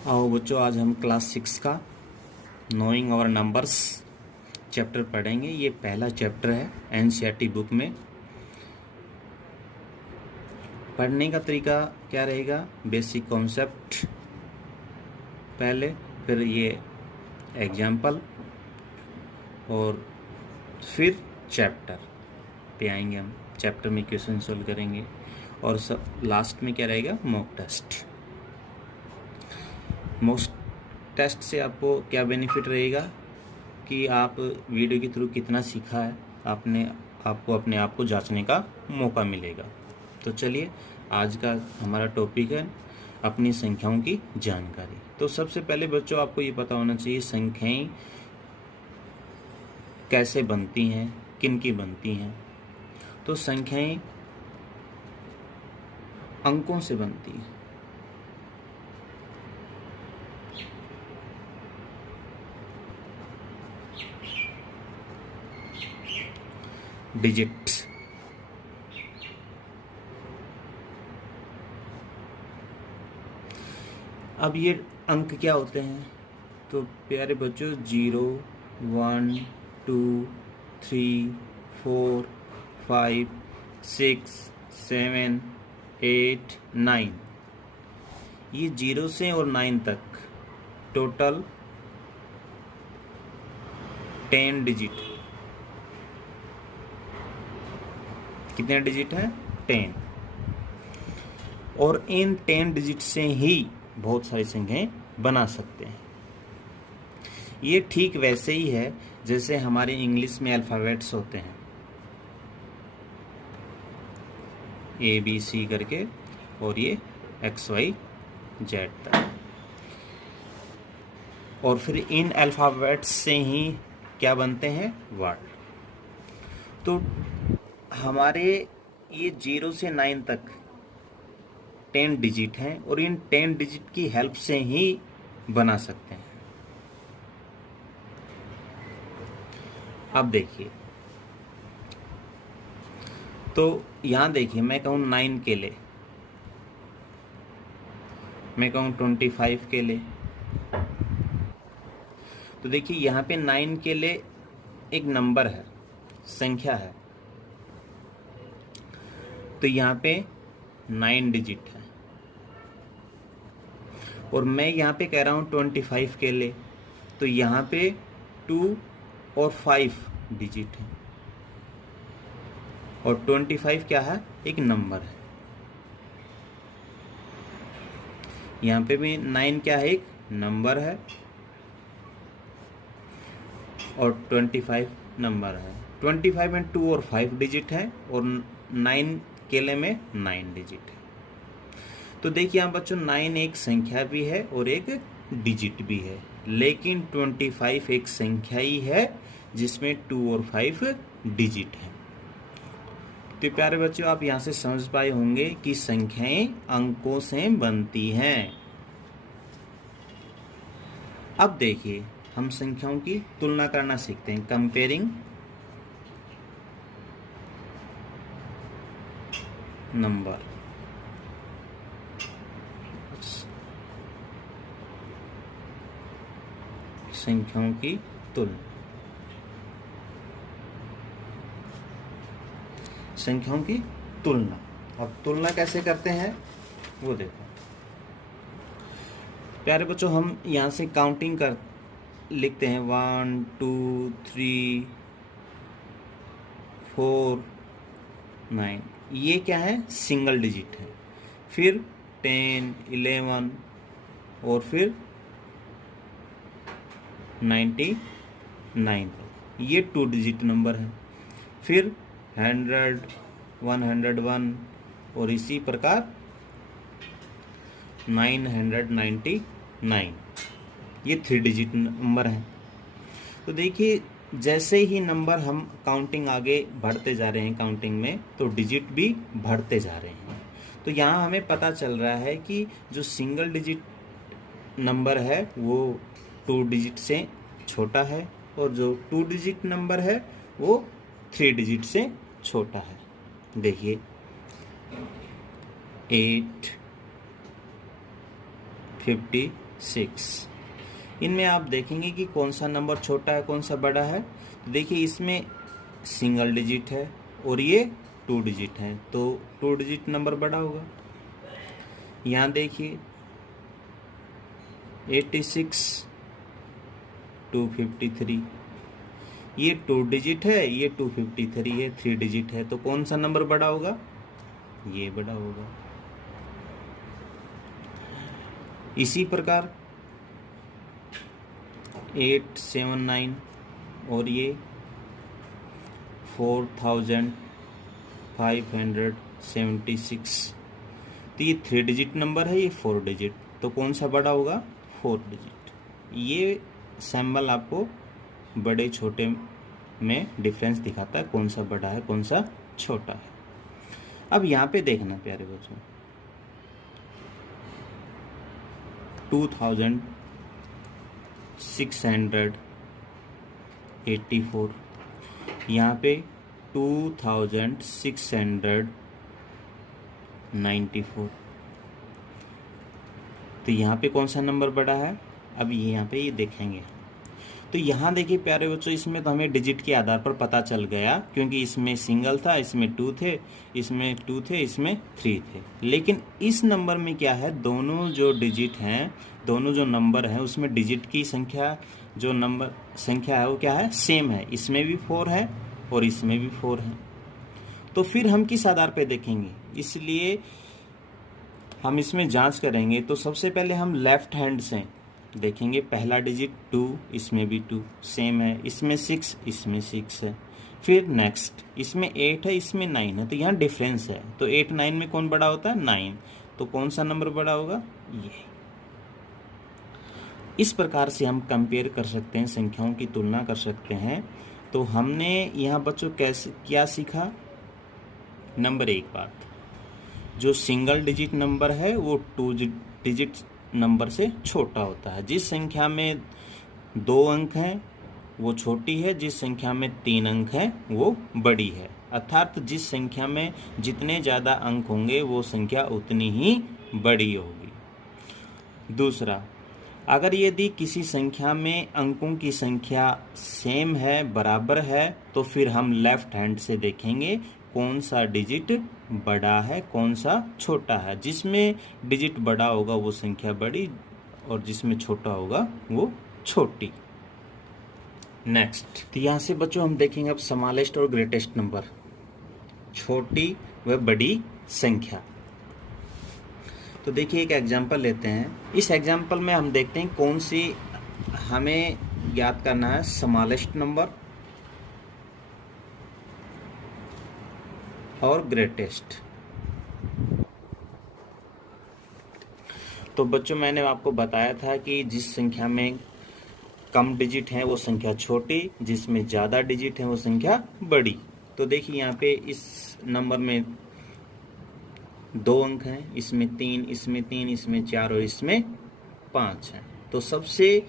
आओ बच्चों, आज हम क्लास 6 का नोइंग आवर नंबर्स चैप्टर पढ़ेंगे। ये पहला चैप्टर है एनसीईआरटी बुक में। पढ़ने का तरीका क्या रहेगा? बेसिक कॉन्सेप्ट पहले, फिर ये एग्जाम्पल और फिर चैप्टर पे आएंगे। हम चैप्टर में क्वेश्चन सोल्व करेंगे और सब लास्ट में क्या रहेगा? Mock test. मॉक टेस्ट से आपको क्या बेनिफिट रहेगा कि आप वीडियो के थ्रू कितना सीखा है आपको अपने आप को जांचने का मौका मिलेगा। तो चलिए, आज का हमारा टॉपिक है अपनी संख्याओं की जानकारी। तो सबसे पहले बच्चों, आपको ये पता होना चाहिए संख्याएं कैसे बनती हैं, किन की बनती हैं। तो संख्याएं अंकों से बनती हैं। डिजिट्स। अब ये अंक क्या होते हैं? तो प्यारे बच्चों, 0, 1, 2, 3, 4, 5, 6, 7, 8, 9, ये 0 से और 9 तक टोटल 10 डिजिट। कितने डिजिट हैं? 10। और इन 10 डिजिट से ही बहुत सारी संख्याएं बना सकते हैं। ये ठीक वैसे ही है जैसे हमारे इंग्लिश में अल्फ़ाबेट्स होते हैं, ABC करके, और ये XYZ तक। और फिर इन अल्फ़ाबेट्स से ही क्या बनते हैं? वर्ड। तो हमारे ये 0 से 9 तक 10 डिजिट हैं और इन 10 डिजिट की हेल्प से ही बना सकते हैं। अब देखिए, तो यहाँ देखिए, मैं कहूँ 9 के लिए, मैं कहूँ 25 के लिए। तो देखिए यहाँ पे 9 के लिए एक नंबर है, संख्या है, तो यहाँ पे 9 डिजिट है। और मैं यहाँ पे कह रहा हूँ 25 के लिए, तो यहाँ पे 2 और 5 डिजिट है। और 25 क्या है? एक नंबर है। यहाँ पे भी 9 क्या है? एक नंबर है और 25 नंबर है। 25 में 2 और 5 डिजिट है और 9 केले में 9 डिजिट है। तो देखिए यहाँ बच्चों, 9 एक संख्या भी है और एक डिजिट भी है, लेकिन 25 एक संख्या ही है जिसमें 2 और 5 डिजिट है। तो प्यारे बच्चों, आप यहाँ से समझ पाए होंगे कि संख्याएं अंकों से बनती हैं। अब देखिए, हम संख्याओं की तुलना करना सीखते हैं, कंपेयरिंग नंबर। संख्याओं की तुलना, संख्याओं की तुलना। अब तुलना कैसे करते हैं वो देखो। प्यारे बच्चों, हम यहाँ से काउंटिंग कर लिखते हैं 1, 2, 3, 4, 9। ये क्या है? सिंगल डिजिट है। फिर 10, 11 और फिर 99, ये 2 डिजिट नंबर है। फिर 100, 101 और इसी प्रकार 999, ये 3 डिजिट नंबर हैं। तो देखिए, जैसे ही नंबर हम काउंटिंग आगे बढ़ते जा रहे हैं काउंटिंग में, तो डिजिट भी बढ़ते जा रहे हैं। तो यहाँ हमें पता चल रहा है कि जो सिंगल डिजिट नंबर है वो 2 डिजिट से छोटा है और जो 2 डिजिट नंबर है वो 3 डिजिट से छोटा है। देखिए 8, 56, 6। इनमें आप देखेंगे कि कौन सा नंबर छोटा है कौन सा बड़ा है। तो देखिए इसमें सिंगल डिजिट है और ये 2 डिजिट है, तो 2 डिजिट नंबर बड़ा होगा। यहाँ देखिए 86, 253, ये 2 डिजिट है, ये 253 है, 3 डिजिट है, तो कौन सा नंबर बड़ा होगा? ये बड़ा होगा। इसी प्रकार 879 और ये 4576, तो ये 3 डिजिट नंबर है, ये 4 डिजिट, तो कौन सा बड़ा होगा? 4 डिजिट। ये सिंबल आपको बड़े छोटे में डिफरेंस दिखाता है, कौन सा बड़ा है कौन सा छोटा है। अब यहाँ पे देखना प्यारे बच्चों, 2684, यहाँ पे 2694, तो यहाँ पे कौन सा नंबर बड़ा है? अब ये यहाँ पे ये देखेंगे, तो यहाँ देखिए प्यारे बच्चों, इसमें तो हमें डिजिट के आधार पर पता चल गया, क्योंकि इसमें सिंगल था, इसमें 2 थे, इसमें 2 थे, इसमें 3 थे। लेकिन इस नंबर में क्या है, दोनों जो डिजिट हैं, दोनों जो नंबर हैं, उसमें डिजिट की संख्या, जो नंबर संख्या है वो क्या है? सेम है। इसमें भी 4 है और इसमें भी 4 है। तो फिर हम किस आधार पर देखेंगे? इसलिए हम इसमें जांच करेंगे। तो सबसे पहले हम लेफ्ट हैंड से देखेंगे। पहला डिजिट 2, इसमें भी 2 सेम है, इसमें 6, इसमें 6 है। फिर नेक्स्ट, इसमें 8 है, इसमें 9 है, तो यहाँ डिफरेंस है। तो 8 9 में कौन बड़ा होता है? 9। तो कौन सा नंबर बड़ा होगा? ये। इस प्रकार से हम कंपेयर कर सकते हैं, संख्याओं की तुलना कर सकते हैं। तो हमने यहाँ बच्चों कैसे क्या सीखा? नंबर 1 बात, जो सिंगल डिजिट नंबर है वो 2 डिजिट नंबर से छोटा होता है। जिस संख्या में 2 अंक हैं वो छोटी है, जिस संख्या में 3 अंक हैं वो बड़ी है। अर्थात जिस संख्या में जितने ज़्यादा अंक होंगे वो संख्या उतनी ही बड़ी होगी। दूसरा, अगर यदि किसी संख्या में अंकों की संख्या सेम है, बराबर है, तो फिर हम लेफ्ट हैंड से देखेंगे कौन सा डिजिट बड़ा है कौन सा छोटा है। जिसमें डिजिट बड़ा होगा वो संख्या बड़ी और जिसमें छोटा होगा वो छोटी। नेक्स्ट, तो यहाँ से बच्चों हम देखेंगे अब स्मॉलेस्ट और ग्रेटेस्ट नंबर, छोटी व बड़ी संख्या। तो देखिए एक एग्जांपल लेते हैं। इस एग्जांपल में हम देखते हैं कौन सी हमें ज्ञात करना है, स्मॉलेस्ट नंबर और ग्रेटेस्ट। तो बच्चों मैंने आपको बताया था कि जिस संख्या में कम डिजिट है वो संख्या छोटी, जिसमें ज़्यादा डिजिट है वो संख्या बड़ी। तो देखिए यहाँ पे इस नंबर में 2 अंक हैं, इसमें 3, इसमें 3, इसमें 4 और इसमें 5 हैं। तो सबसे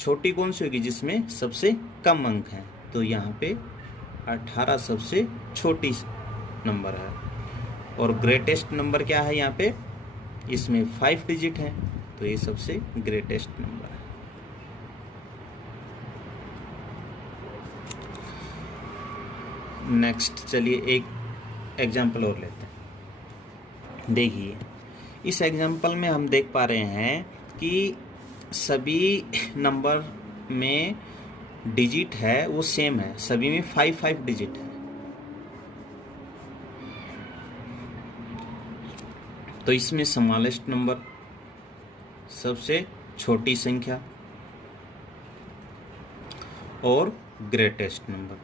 छोटी कौन सी होगी? जिसमें सबसे कम अंक हैं। तो यहाँ पे 18 सबसे छोटी नंबर है। और ग्रेटेस्ट नंबर क्या है? यहाँ पे इसमें 5 डिजिट है, तो ये सबसे ग्रेटेस्ट नंबर है। नेक्स्ट, चलिए एक एग्जाम्पल और लेते हैं। देखिए इस एग्जाम्पल में हम देख पा रहे हैं कि सभी नंबर में डिजिट है वो सेम है, सभी में 5 डिजिट है। तो इसमें स्मॉलेस्ट नंबर सबसे छोटी संख्या और ग्रेटेस्ट नंबर।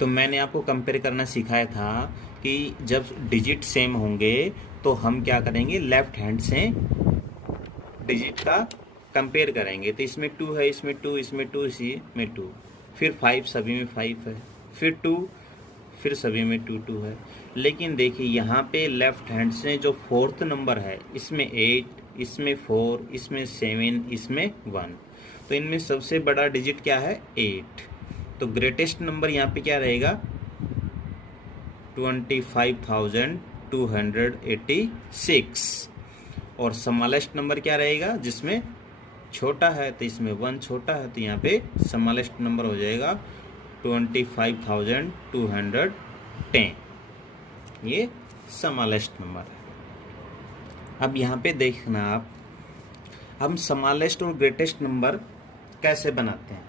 तो मैंने आपको कंपेयर करना सिखाया था कि जब डिजिट सेम होंगे तो हम क्या करेंगे, लेफ्ट हैंड से डिजिट का कंपेयर करेंगे। तो इसमें 2 है, इसमें 2, इसमें 2, इसी में 2, फिर 5 सभी में 5 है, फिर 2, फिर सभी में 2 है। लेकिन देखिए यहाँ पे लेफ्ट हैंड से जो 4th नंबर है इसमें 8, इसमें 4, इसमें 7, इसमें 1। तो इनमें सबसे बड़ा डिजिट क्या है? 8। तो ग्रेटेस्ट नंबर यहाँ पे क्या रहेगा? 25,286। और स्मॉलेस्ट नंबर क्या रहेगा? जिसमें छोटा है तो इसमें 1 छोटा है, तो यहाँ पे स्मॉलेस्ट नंबर हो जाएगा 25,210। ये स्मॉलेस्ट नंबर है। अब यहाँ पे देखना आप, हम स्मॉलेस्ट और ग्रेटेस्ट नंबर कैसे बनाते हैं।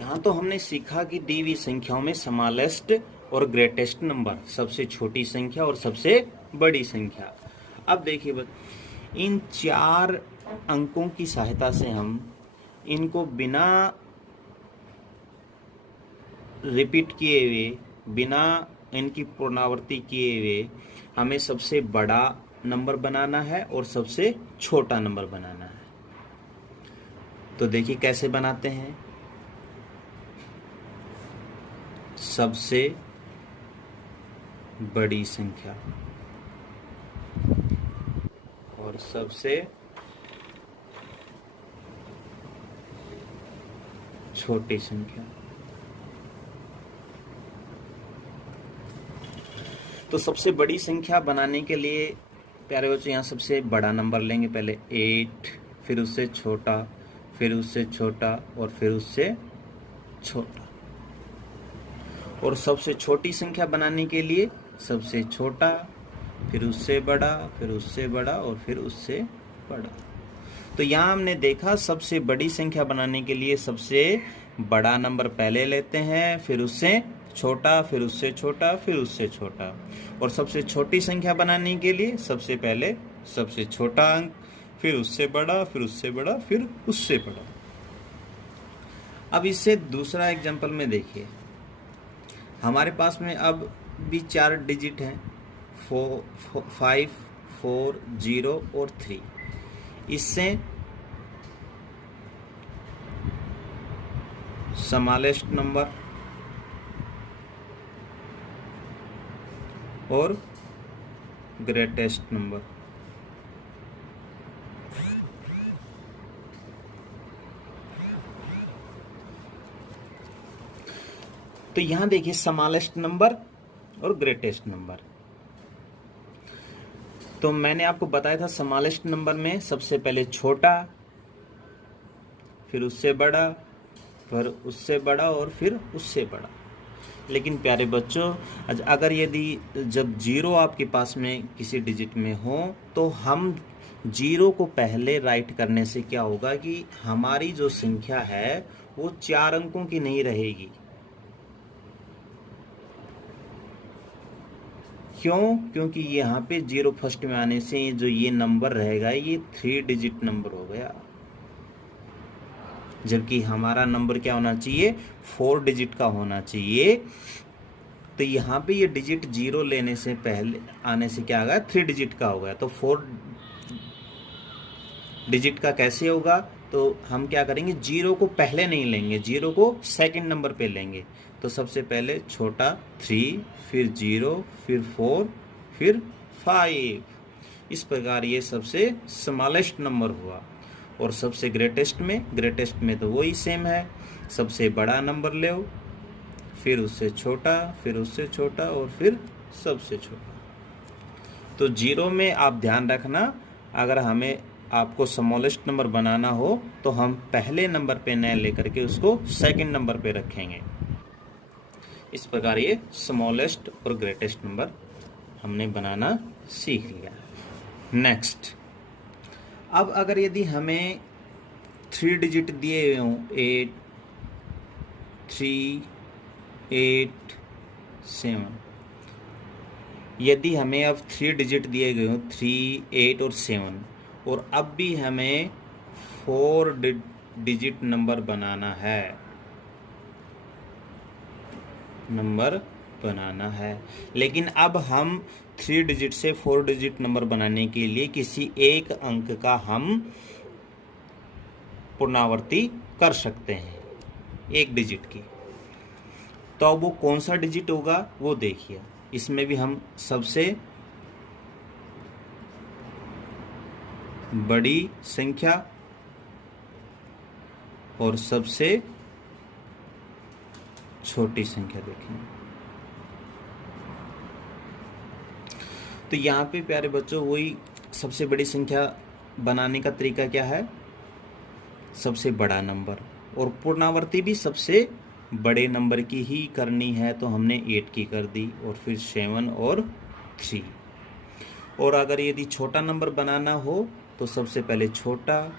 यहाँ तो हमने सीखा कि दी हुई संख्याओं में स्मॉलेस्ट और ग्रेटेस्ट नंबर, सबसे छोटी संख्या और सबसे बड़ी संख्या। अब देखिए बस, इन 4 अंकों की सहायता से हम इनको बिना रिपीट किए हुए, बिना इनकी पुनरावृत्ति किए हुए हमें सबसे बड़ा नंबर बनाना है और सबसे छोटा नंबर बनाना है। तो देखिए कैसे बनाते हैं। सबसे बड़ी संख्या और सबसे छोटी संख्या। तो सबसे बड़ी संख्या बनाने के लिए प्यारे बच्चों, यहाँ सबसे बड़ा नंबर लेंगे पहले 8, फिर उससे छोटा, फिर उससे छोटा और फिर उससे छोटा। और सबसे छोटी संख्या बनाने के लिए सबसे छोटा, फिर उससे बड़ा, फिर उससे बड़ा और फिर उससे बड़ा। तो यहाँ हमने देखा सबसे बड़ी संख्या बनाने के लिए सबसे बड़ा नंबर पहले लेते हैं, फिर उससे छोटा, फिर उससे छोटा, फिर उससे छोटा। और सबसे छोटी संख्या बनाने के लिए सबसे पहले सबसे छोटा अंक, फिर उससे बड़ा, फिर उससे बड़ा, फिर उससे बड़ा। अब इससे दूसरा एग्जांपल में देखिए, हमारे पास में अब भी 4 डिजिट हैं, 5, 4, 0 और 3। इससे स्मॉलेस्ट नंबर और ग्रेटेस्ट नंबर। तो यहां देखिए स्मॉलेस्ट नंबर और ग्रेटेस्ट नंबर। तो मैंने आपको बताया था स्मॉलेस्ट नंबर में सबसे पहले छोटा, फिर उससे बड़ा, फिर उससे बड़ा और फिर उससे बड़ा। लेकिन प्यारे बच्चों, अगर यदि जब 0 आपके पास में किसी डिजिट में हो तो हम 0 को पहले राइट करने से क्या होगा कि हमारी जो संख्या है वो 4 अंकों की नहीं रहेगी। क्यों? क्योंकि यहाँ पे 0 फर्स्ट में आने से जो ये नंबर रहेगा ये 3 डिजिट नंबर हो गया, जबकि हमारा नंबर क्या होना चाहिए? 4 डिजिट का होना चाहिए। तो यहाँ पे ये डिजिट 0 लेने से पहले आने से क्या होगा? 3 डिजिट का होगा। तो 4 डिजिट का कैसे होगा? तो हम क्या करेंगे, 0 को पहले नहीं लेंगे, 0 को सेकंड नंबर पे लेंगे। तो सबसे पहले छोटा 3, फिर 0, फिर 4, फिर 5। इस प्रकार ये सबसे स्मॉलेस्ट नंबर हुआ। और सबसे ग्रेटेस्ट में तो वही सेम है, सबसे बड़ा नंबर ले, फिर उससे छोटा, फिर उससे छोटा और फिर सबसे छोटा। तो 0 में आप ध्यान रखना, अगर हमें आपको स्मॉलेस्ट नंबर बनाना हो तो हम पहले नंबर पे न लेकर के उसको सेकंड नंबर पे रखेंगे। इस प्रकार ये स्मॉलेस्ट और ग्रेटेस्ट नंबर हमने बनाना सीख लिया। नेक्स्ट, अब अगर यदि हमें 3 डिजिट दिए हुए हों, 8, 3, 8, 7, यदि हमें अब 3 डिजिट दिए गए हों, 3, 8 और 7, और अब भी हमें 4 डिजिट नंबर बनाना है, लेकिन अब हम 3 डिजिट से 4 डिजिट नंबर बनाने के लिए किसी एक अंक का हम पुनरावृत्ति कर सकते हैं, एक डिजिट की। तो अब वो कौन सा डिजिट होगा वो देखिए। इसमें भी हम सबसे बड़ी संख्या और सबसे छोटी संख्या देखेंगे। तो यहाँ पे प्यारे बच्चों वही सबसे बड़ी संख्या बनाने का तरीका क्या है, सबसे बड़ा नंबर, और पूर्णावर्ती भी सबसे बड़े नंबर की ही करनी है, तो हमने 8 की कर दी, और फिर 7 और 3। और अगर यदि छोटा नंबर बनाना हो तो सबसे पहले छोटा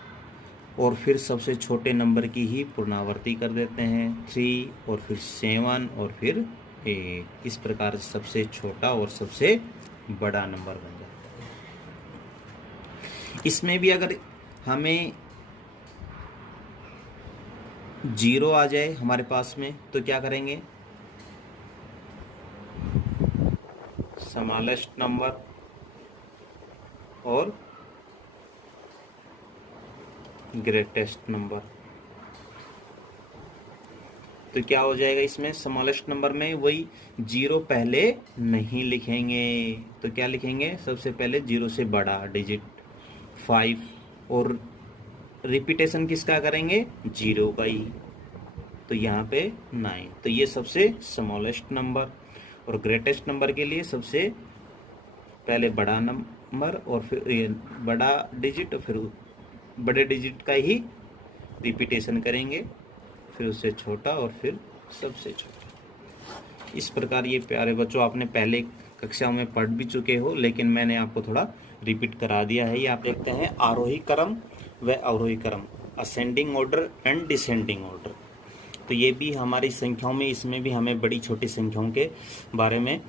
और फिर सबसे छोटे नंबर की ही पूर्णावर्ती कर देते हैं, 3 और फिर 7 और फिर 8। इस प्रकार से सबसे छोटा और सबसे बड़ा नंबर बन जाता है। इसमें भी अगर हमें 0 आ जाए हमारे पास में तो क्या करेंगे, स्मॉलेस्ट नंबर और ग्रेटेस्ट नंबर। तो क्या हो जाएगा इसमें, स्मॉलेस्ट नंबर में वही 0 पहले नहीं लिखेंगे, तो क्या लिखेंगे, सबसे पहले 0 से बड़ा डिजिट 5, और रिपीटेशन किसका करेंगे, 0 का ही, तो यहाँ पे 9। तो ये सबसे स्मॉलेस्ट नंबर। और ग्रेटेस्ट नंबर के लिए सबसे पहले बड़ा नंबर और फिर बड़ा डिजिट और फिर बड़े डिजिट का ही रिपीटेशन करेंगे, फिर उससे छोटा और फिर सबसे छोटा। इस प्रकार ये प्यारे बच्चों आपने पहले कक्षाओं में पढ़ भी चुके हो, लेकिन मैंने आपको थोड़ा रिपीट करा दिया है। ये आप देखते हैं आरोही क्रम व अवरोही क्रम, ascending order and descending order. तो ये भी हमारी संख्याओं में, इसमें भी हमें बड़ी छोटी संख्याओं के बारे में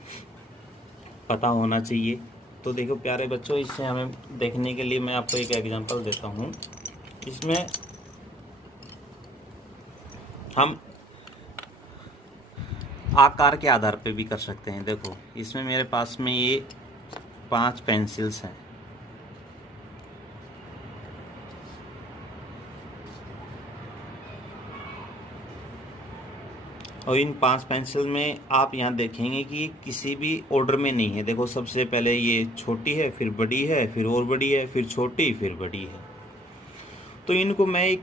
पता होना चाहिए। तो देखो प्यारे बच्चों, इससे हमें देखने के लिए मैं आपको एक एग्जांपल देता हूँ। इसमें हम आकार के आधार पे भी कर सकते हैं। देखो इसमें मेरे पास में ये 5 पेंसिल्स हैं, और इन 5 पेंसिल में आप यहाँ देखेंगे कि किसी भी ऑर्डर में नहीं है। देखो सबसे पहले ये छोटी है, फिर बड़ी है, फिर और बड़ी है, फिर छोटी, फिर बड़ी है। तो इनको मैं एक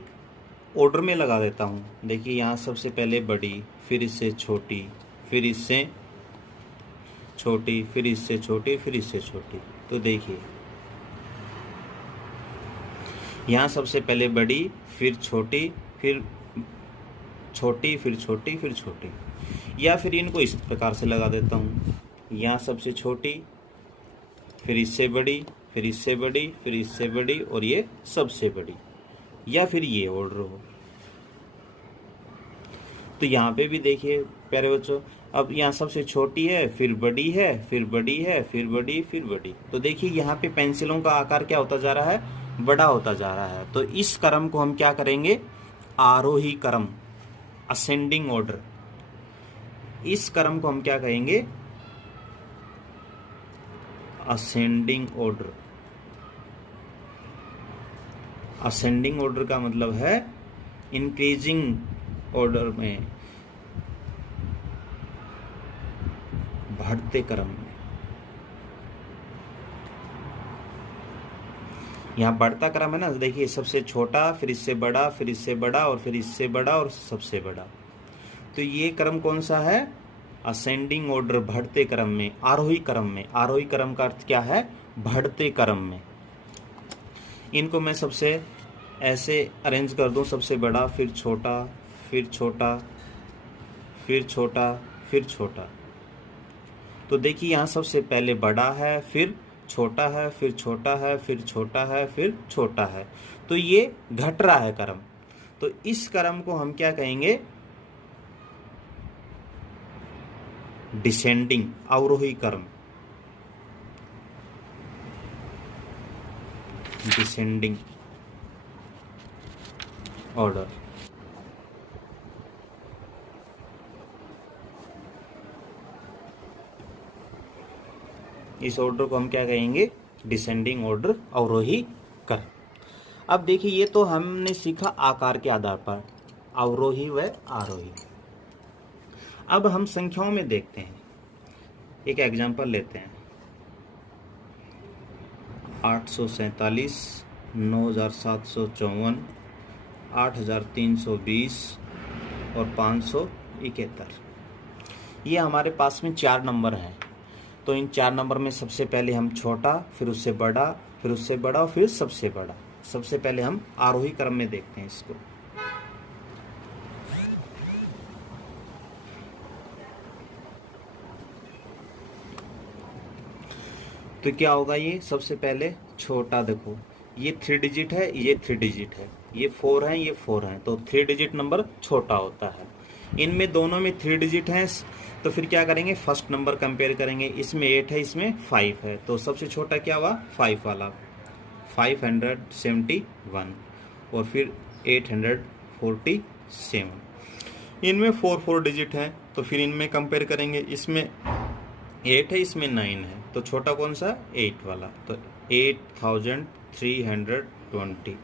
ऑर्डर में लगा देता हूँ। देखिए यहाँ सबसे पहले बड़ी, फिर इससे छोटी, फिर इससे छोटी, फिर इससे छोटी, फिर इससे छोटी। तो देखिए यहाँ सबसे पहले बड़ी, फिर छोटी, फिर छोटी, फिर छोटी, फिर छोटी। या फिर इनको इस प्रकार से लगा देता हूँ, यहाँ सबसे छोटी, फिर इससे बड़ी, फिर इससे बड़ी, फिर इससे बड़ी, और ये सबसे बड़ी। या फिर ये ऑर्डर हो। तो यहाँ पे भी देखिए प्यारे बच्चों, अब यहाँ सबसे छोटी है, फिर बड़ी है, फिर बड़ी है, फिर बड़ी, फिर बड़ी। तो देखिए यहाँ पे पेंसिलों का आकार क्या होता जा रहा है, बड़ा होता जा रहा है। तो इस क्रम को हम क्या करेंगे, आरोही क्रम, असेंडिंग ऑर्डर। इस क्रम को हम क्या कहेंगे, असेंडिंग ऑर्डर। असेंडिंग ऑर्डर का मतलब है इंक्रीजिंग ऑर्डर में, बढ़ते क्रम में। यहाँ बढ़ता क्रम है ना, देखिए सबसे छोटा, फिर इससे बड़ा, फिर इससे बड़ा, और फिर इससे बड़ा, और सबसे बड़ा। तो ये क्रम कौन सा है, असेंडिंग ऑर्डर, बढ़ते क्रम में, आरोही क्रम में। आरोही क्रम का अर्थ क्या है, बढ़ते क्रम में। इनको मैं सबसे ऐसे अरेंज कर दूं, सबसे बड़ा, फिर छोटा, फिर छोटा, फिर छोटा, फिर छोटा। तो देखिए यहाँ सबसे पहले बड़ा है, फिर छोटा है, फिर छोटा है, फिर छोटा है, फिर छोटा है। तो ये घट रहा है क्रम। तो इस क्रम को हम क्या कहेंगे, डिसेंडिंग, अवरोही क्रम, डिसेंडिंग ऑर्डर। इस ऑर्डर को हम क्या कहेंगे, डिसेंडिंग ऑर्डर, अवरोही क्रम। अब देखिए ये तो हमने सीखा आकार के आधार पर, अवरोही व आरोही। अब हम संख्याओं में देखते हैं, एक एग्जांपल लेते हैं। 847 9,754, 8,320 और 571। ये हमारे पास में 4 नंबर हैं। तो इन 4 नंबर में सबसे पहले हम छोटा, फिर उससे बड़ा, फिर उससे बड़ा और फिर सबसे बड़ा। सबसे पहले हम आरोही क्रम में देखते हैं इसको। तो क्या होगा, ये सबसे पहले छोटा, देखो ये 3 डिजिट है, ये 3 डिजिट है, ये 4 है, ये 4 है, तो 3 डिजिट नंबर छोटा होता है। इनमें दोनों में 3 डिजिट हैं, तो फिर क्या करेंगे, फर्स्ट नंबर कंपेयर करेंगे। इसमें 8 है, इसमें 5 है, तो सबसे छोटा क्या हुआ, 5 वाला, 571, और फिर 847। इनमें 4 डिजिट हैं, तो फिर इनमें कंपेयर करेंगे। इसमें 8 है, इसमें 9 है, तो छोटा कौन सा, 8 वाला, तो 8,320,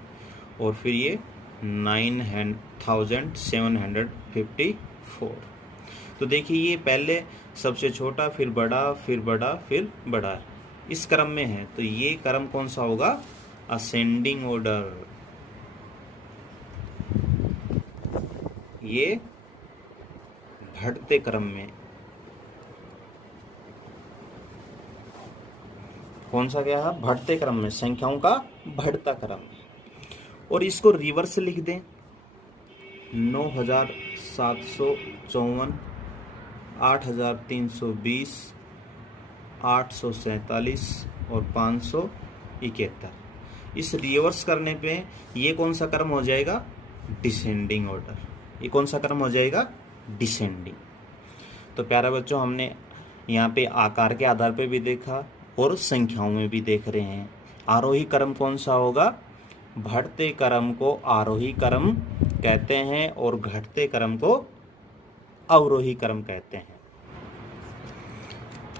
और फिर ये 9,754। तो देखिए ये पहले सबसे छोटा, फिर बड़ा, फिर बड़ा, फिर बड़ा, इस क्रम में है। तो ये क्रम कौन सा होगा, असेंडिंग ऑर्डर। ये बढ़ते क्रम में, कौन सा गया है, बढ़ते क्रम में, संख्याओं का बढ़ता क्रम। और इसको रिवर्स लिख दें, 9,754, 8,320, 847 और 571। इस रिवर्स करने पे ये कौन सा क्रम हो जाएगा, डिसेंडिंग ऑर्डर। ये कौन सा क्रम हो जाएगा, डिसेंडिंग। तो प्यारे बच्चों, हमने यहाँ पे आकार के आधार पे भी देखा और संख्याओं में भी देख रहे हैं। आरोही क्रम कौन सा होगा, बढ़ते क्रम को आरोही क्रम कहते हैं और घटते क्रम को अवरोही क्रम कहते हैं।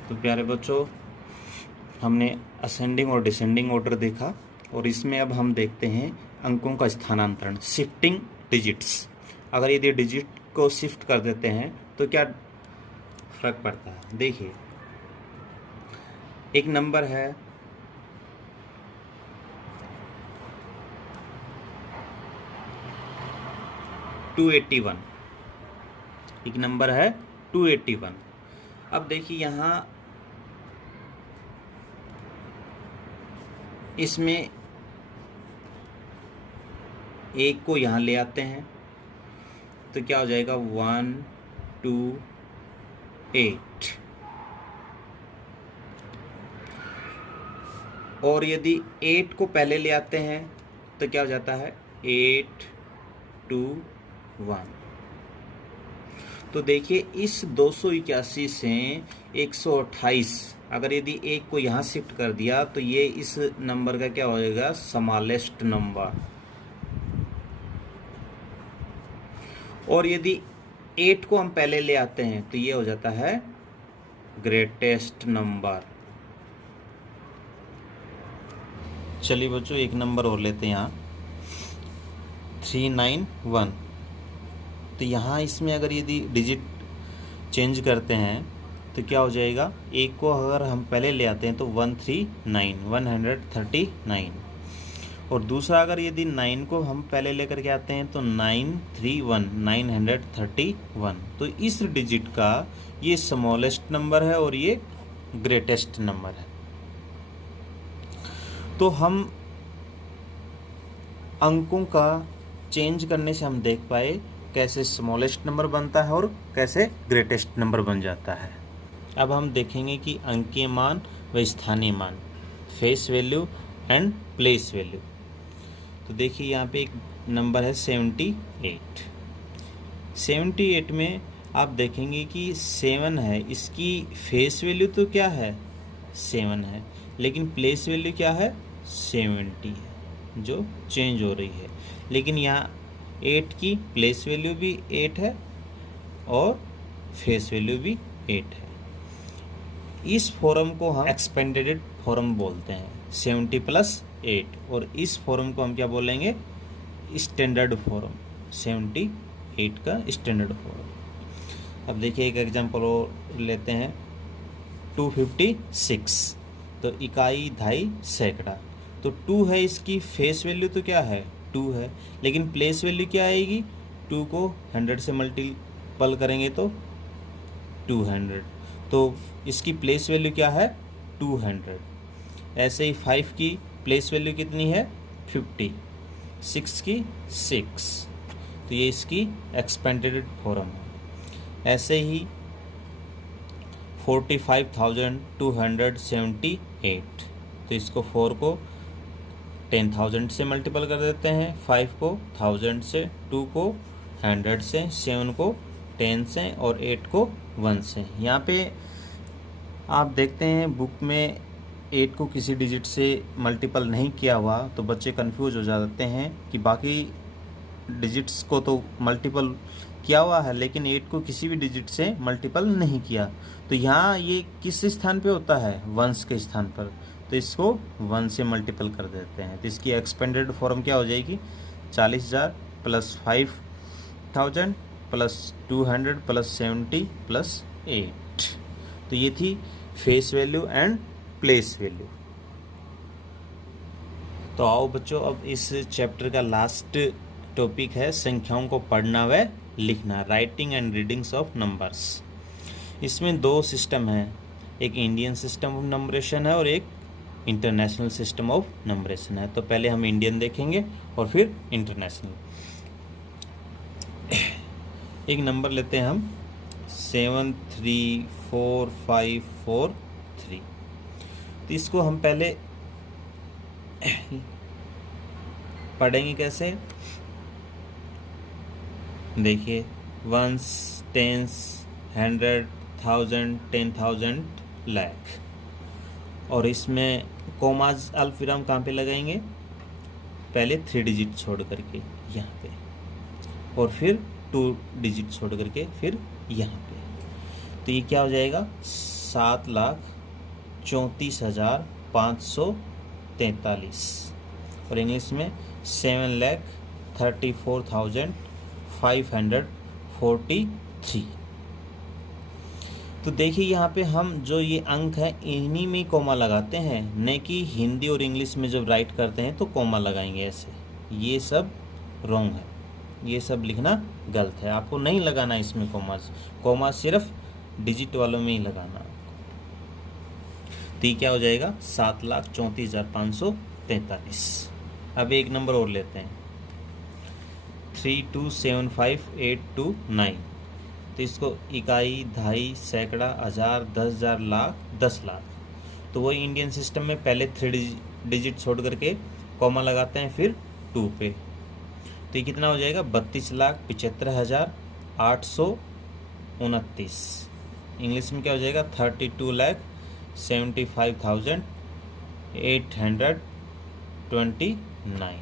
तो प्यारे बच्चों, हमने असेंडिंग और डिसेंडिंग ऑर्डर देखा, और इसमें अब हम देखते हैं अंकों का स्थानांतरण, शिफ्टिंग डिजिट्स। अगर यदि डिजिट को शिफ्ट कर देते हैं तो क्या फर्क पड़ता है। देखिए, एक नंबर है 281, एक नंबर है 281। अब देखिए यहाँ इसमें एक को यहाँ ले आते हैं तो क्या हो जाएगा, 128। और यदि 8 को पहले ले आते हैं तो क्या हो जाता है, 821। तो देखिए इस 281 से 128, अगर यदि एक को यहाँ शिफ्ट कर दिया तो ये इस नंबर का क्या हो जाएगा, स्मॉलेस्ट नंबर। और यदि 8 को हम पहले ले आते हैं तो ये हो जाता है ग्रेटेस्ट नंबर। चलिए बच्चों, एक नंबर और लेते हैं यहाँ 391। तो यहाँ इसमें अगर यदि डिजिट चेंज करते हैं तो क्या हो जाएगा, एक को अगर हम पहले ले आते हैं तो 139, और दूसरा अगर यदि 9 को हम पहले लेकर के आते हैं तो 931, 931। तो इस डिजिट का ये स्मॉलेस्ट नंबर है और ये ग्रेटेस्ट नंबर है। तो हम अंकों का चेंज करने से हम देख पाए कैसे स्मॉलेस्ट नंबर बनता है और कैसे ग्रेटेस्ट नंबर बन जाता है। अब हम देखेंगे कि अंकीय मान व स्थानीय मान, face value and place value. तो देखिए यहाँ पे एक नंबर है 78। 78 में आप देखेंगे कि 7 है, इसकी फेस वैल्यू तो क्या है, 7 है, लेकिन प्लेस वैल्यू क्या है, 70 है, जो चेंज हो रही है। लेकिन यहाँ 8 की प्लेस वैल्यू भी 8 है और फेस वैल्यू भी 8 है। इस फॉर्म को हम एक्सपेंडेड फॉर्म बोलते हैं, 70 + 8, और इस फॉर्म को हम क्या बोलेंगे, स्टैंडर्ड फॉर्म, 78 का स्टैंडर्ड फॉर्म। अब देखिए एक एग्जांपल और लेते हैं, 256। तो इकाई, दहाई, सैकड़ा। तो तो 2 है, इसकी फेस वैल्यू तो क्या है 2 है, लेकिन प्लेस वैल्यू क्या आएगी, 2 को 100 से मल्टीपल करेंगे तो 200, तो इसकी प्लेस वैल्यू क्या है 200। ऐसे ही 5 की प्लेस वैल्यू कितनी है 50, 6 की 6, तो ये इसकी एक्सपेंडेड फॉर्म है। ऐसे ही 45,278, तो इसको 4 को 10,000 से मल्टीपल कर देते हैं, 5 को 1000 से, 2 को 100 से, 7 को 10 से और 8 को 1 से। यहाँ पे आप देखते हैं बुक में 8 को किसी डिजिट से मल्टीपल नहीं किया हुआ, तो बच्चे कंफ्यूज हो जाते हैं कि बाकी डिजिट्स को तो मल्टीपल किया हुआ है लेकिन 8 को किसी भी डिजिट से मल्टीपल नहीं किया। तो यहाँ ये किस स्थान पे होता है, वंस के स्थान पर, तो इसको 1 से मल्टीपल कर देते हैं। तो इसकी एक्सपेंडेड फॉर्म क्या हो जाएगी, 40,000 प्लस 5,000 प्लस 200 प्लस 70 प्लस 8। तो ये थी face value and place value. तो आओ बच्चों, अब इस चैप्टर का लास्ट टॉपिक है संख्याओं को पढ़ना व लिखना, writing and readings of numbers. इसमें 2 सिस्टम हैं, एक इंडियन सिस्टम ऑफ नंबरेशन है और एक इंटरनेशनल सिस्टम ऑफ नंबरेशन है। तो पहले हम इंडियन देखेंगे और फिर इंटरनेशनल। एक नंबर लेते हैं हम 734,543। तो इसको हम पहले पढ़ेंगे कैसे, देखिए 1s, 10s, 100, 1000, 10,000, लाख। और इसमें कोमाज अल्पविराम कहाँ पे लगाएंगे, पहले 3 डिजिट छोड़ करके यहाँ पे, और फिर 2 डिजिट छोड़ करके फिर यहाँ पे। तो ये क्या हो जाएगा 7,34,543, और इंग्लिश में 7,34,543। तो देखिए यहाँ पे हम जो ये अंक है इन्हीं में कोमा लगाते हैं, न कि हिंदी और इंग्लिश में जब राइट करते हैं तो कोमा लगाएंगे ऐसे। ये सब रॉन्ग है, ये सब लिखना गलत है, आपको नहीं लगाना इसमें कोमा सिर्फ डिजिट वालों में ही लगाना। तो ये क्या हो जाएगा 7,34,543। अब एक नंबर और लेते हैं 3,2,7,5,8,2,9। तो इसको इकाई, दहाई, सैकड़ा, हजार, 10,000, लाख, 10 लाख। तो वही इंडियन सिस्टम में पहले 3 डिजिट छोड़ करके कॉमा लगाते हैं फिर 2 पे। तो ये कितना हो जाएगा 32,75,829। इंग्लिश में क्या हो जाएगा 32,75,829।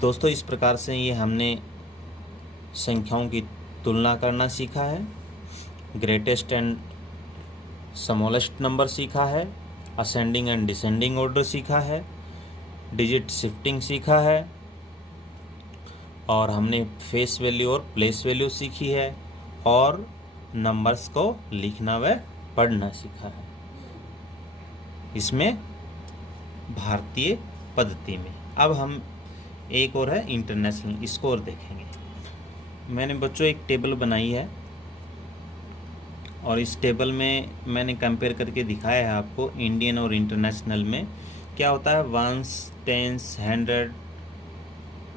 दोस्तों इस प्रकार से ये हमने संख्याओं की तुलना करना सीखा है, ग्रेटेस्ट एंड स्मॉलेस्ट नंबर सीखा है, असेंडिंग एंड डिसेंडिंग ऑर्डर सीखा है, डिजिट शिफ्टिंग सीखा है, और हमने फेस वैल्यू और प्लेस वैल्यू सीखी है, और नंबर्स को लिखना व पढ़ना सीखा है, इसमें भारतीय पद्धति में। अब हम एक और है इंटरनेशनल, इसको और देखेंगे। मैंने बच्चों एक टेबल बनाई है और इस टेबल में मैंने कंपेयर करके दिखाया है आपको इंडियन और इंटरनेशनल में क्या होता है। 1s, 10s, 100,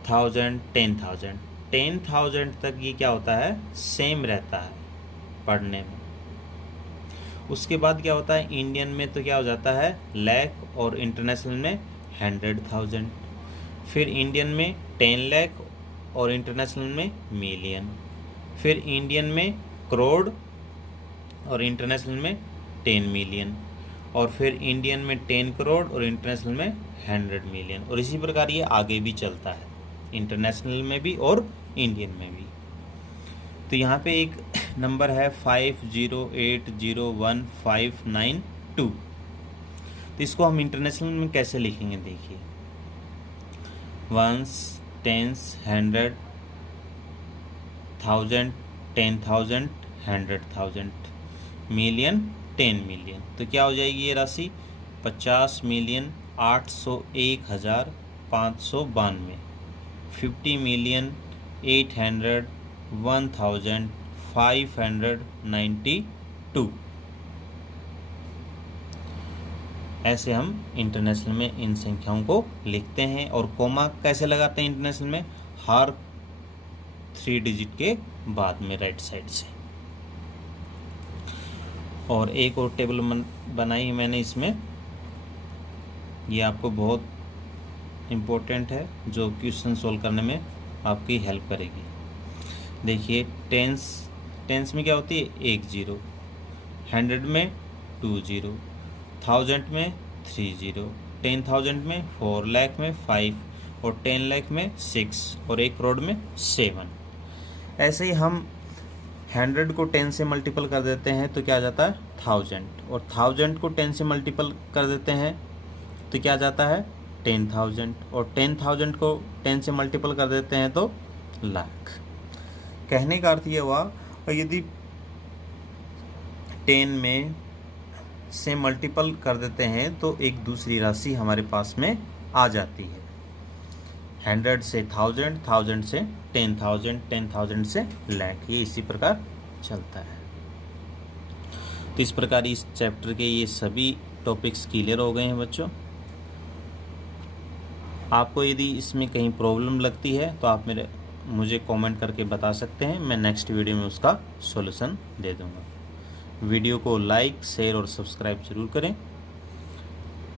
1000, 10,000, 10,000 तक ये क्या होता है सेम रहता है पढ़ने में। उसके बाद क्या होता है इंडियन में तो क्या हो जाता है लाख, और इंटरनेशनल में 100,000। फिर इंडियन में 10 लाख और इंटरनेशनल में मिलियन। फिर इंडियन में करोड़ और इंटरनेशनल में 10 मिलियन। और फिर इंडियन में 10 करोड़ और इंटरनेशनल में 100 मिलियन। और इसी प्रकार ये आगे भी चलता है इंटरनेशनल में भी और इंडियन में भी। तो यहाँ पे एक नंबर है 50801592। तो इसको हम इंटरनेशनल में कैसे लिखेंगे देखिए 1s, 10s, 100, 1000, 10,000, 100,000, मिलियन, 10 मिलियन। तो क्या हो जाएगी ये राशि 50,801,592, 50,801,592। ऐसे हम इंटरनेशनल में इन संख्याओं को लिखते हैं। और कोमा कैसे लगाते हैं इंटरनेशनल में? हर 3 डिजिट के बाद में राइट साइड से। और एक और टेबल बनाई मैंने इसमें, ये आपको बहुत इम्पोर्टेंट है, जो क्वेश्चन सोल्व करने में आपकी हेल्प करेगी। देखिए टेंस में क्या होती है? 1 0, 100 में 2 0, 1000 में 3 0, 10,000 में 4, लाख में 5 और 10 लाख में 6 और 1 करोड़ में 7। ऐसे ही हम 100 को 10 से मल्टीपल कर देते हैं तो क्या आ जाता है? 1000, और 1000 को 10 से मल्टीपल कर देते हैं तो क्या आ जाता है? 10,000, और 10,000 को 10 से मल्टीपल कर देते हैं तो लाख। कहने का अर्थ ये हुआ, और यदि 10 में से मल्टीपल कर देते हैं तो एक दूसरी राशि हमारे पास में आ जाती है। 100 से 1000, 1000 से 10,000, 10,000 से लाख, ये इसी प्रकार चलता है। तो इस प्रकार इस चैप्टर के ये सभी टॉपिक्स क्लियर हो गए हैं बच्चों। आपको यदि इसमें कहीं प्रॉब्लम लगती है तो आप मुझे कमेंट करके बता सकते हैं, मैं नेक्स्ट वीडियो में उसका सॉल्यूशन दे दूंगा। वीडियो को लाइक, शेयर और सब्सक्राइब जरूर करें।